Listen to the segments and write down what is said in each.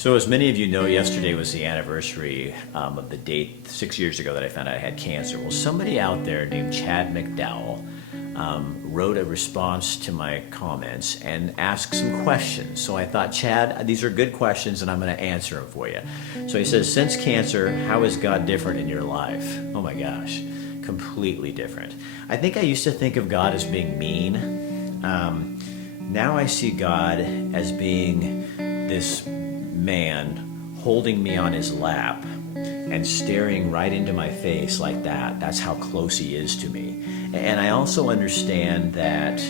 So as many of you know, yesterday was the anniversary of the date 6 years ago that I found out I had cancer. Well, somebody out there named Chad McDowell wrote a response to my comments and asked some questions. So I thought, Chad, these are good questions and I'm going to answer them for you. So he says, since cancer, how is God different in your life? Oh my gosh, completely different. I think I used to think of God as being mean. Now I see God as being this man holding me on his lap and staring right into my face like that. That's how close he is to me. And I also understand that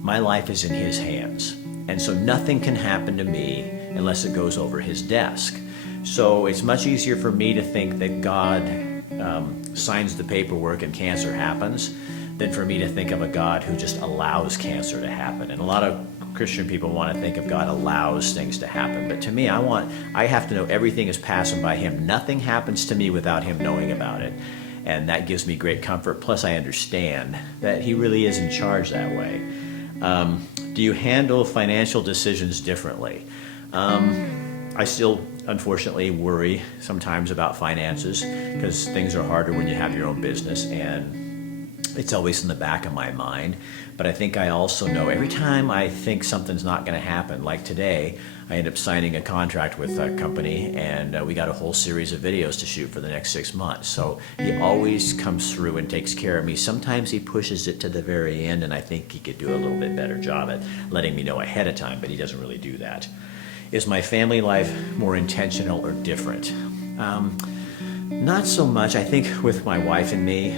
my life is in his hands. And so nothing can happen to me unless it goes over his desk. So it's much easier for me to think that God signs the paperwork and cancer happens than for me to think of a God who just allows cancer to happen. And a lot of Christian people want to think of God allows things to happen. But to me, I have to know everything is passing by him. Nothing happens to me without him knowing about it. And that gives me great comfort. Plus, I understand that he really is in charge that way. Do you handle financial decisions differently? I still, unfortunately, worry sometimes about finances because things are harder when you have your own business, and it's always in the back of my mind. But I think I also know every time I think something's not going to happen, like today, I end up signing a contract with a company, and we got a whole series of videos to shoot for the next 6 months. So he always comes through and takes care of me. Sometimes he pushes it to the very end, and I think he could do a little bit better job at letting me know ahead of time, but he doesn't really do that. Is my family life more intentional or different? Not so much. I think with my wife and me,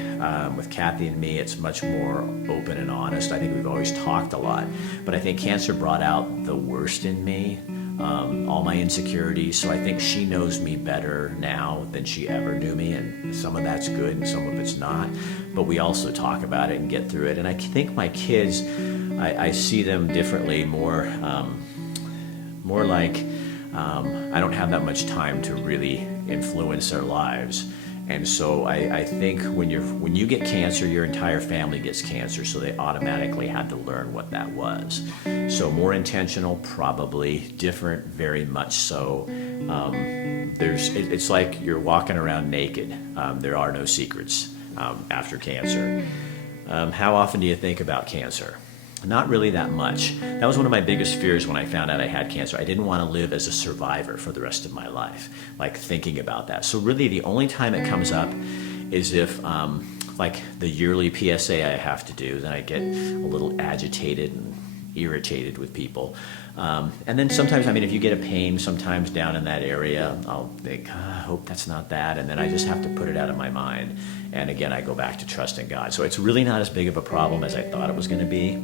with Kathy and me, it's much more open and honest. I think we've always talked a lot. But I think cancer brought out the worst in me, all my insecurities. So I think she knows me better now than she ever knew me. And some of that's good and some of it's not. But we also talk about it and get through it. And I think my kids, I see them differently, more like I don't have that much time to really influence their lives. And so I think when you get cancer, your entire family gets cancer, so they automatically had to learn what that was. So more intentional, probably. Different, very much so. It's like you're walking around naked. There are no secrets after cancer. How often do you think about cancer? Not really that much. That was one of my biggest fears when I found out I had cancer. I didn't want to live as a survivor for the rest of my life, like thinking about that. So really the only time it comes up is if, like the yearly PSA I have to do, then I get a little agitated and irritated with people. And then sometimes, if you get a pain sometimes down in that area, I'll think, I hope that's not that. And then I just have to put it out of my mind. And again, I go back to trusting God. So it's really not as big of a problem as I thought it was going to be.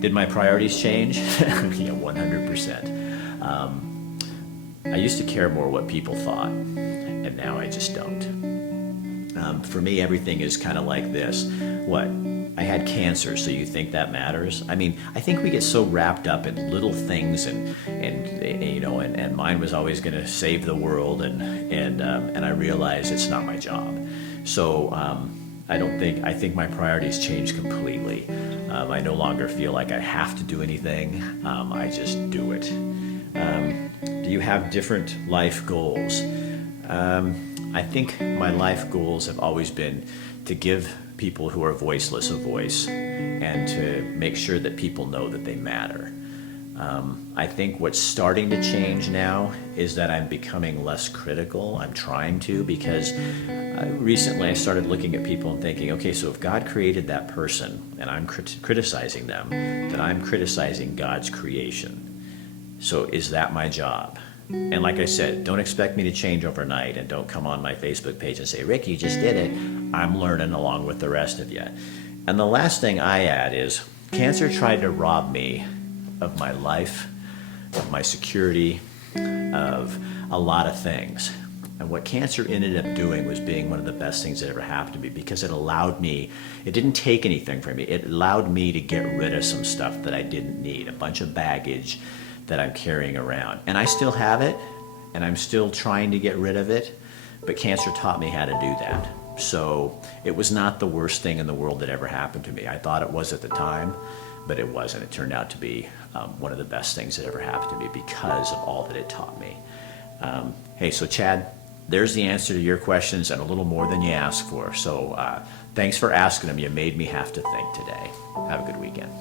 Did my priorities change? Yeah, 100%. I used to care more what people thought, and now I just don't. For me, everything is kind of like this. What? I had cancer, so you think that matters? I think we get so wrapped up in little things, and mine was always going to save the world, and I realized it's not my job. So I think my priorities changed completely. I no longer feel like I have to do anything. I just do it. Do you have different life goals? I think my life goals have always been to give people who are voiceless a voice and to make sure that people know that they matter. I think what's starting to change now is that I'm becoming less critical. I'm trying to, because recently I started looking at people and thinking, okay, so if God created that person and I'm criticizing them, then I'm criticizing God's creation. So is that my job? And like I said, don't expect me to change overnight, and don't come on my Facebook page and say, Rick, you just did it. I'm learning along with the rest of you. And the last thing I add is cancer tried to rob me of my life, of my security, of a lot of things. And what cancer ended up doing was being one of the best things that ever happened to me, because it allowed me, it didn't take anything from me, it allowed me to get rid of some stuff that I didn't need, a bunch of baggage that I'm carrying around. And I still have it, and I'm still trying to get rid of it, but cancer taught me how to do that. So it was not the worst thing in the world that ever happened to me. I thought it was at the time, but it wasn't. It turned out to be one of the best things that ever happened to me because of all that it taught me. Hey, so Chad, there's the answer to your questions and a little more than you asked for. So thanks for asking them. You made me have to think today. Have a good weekend.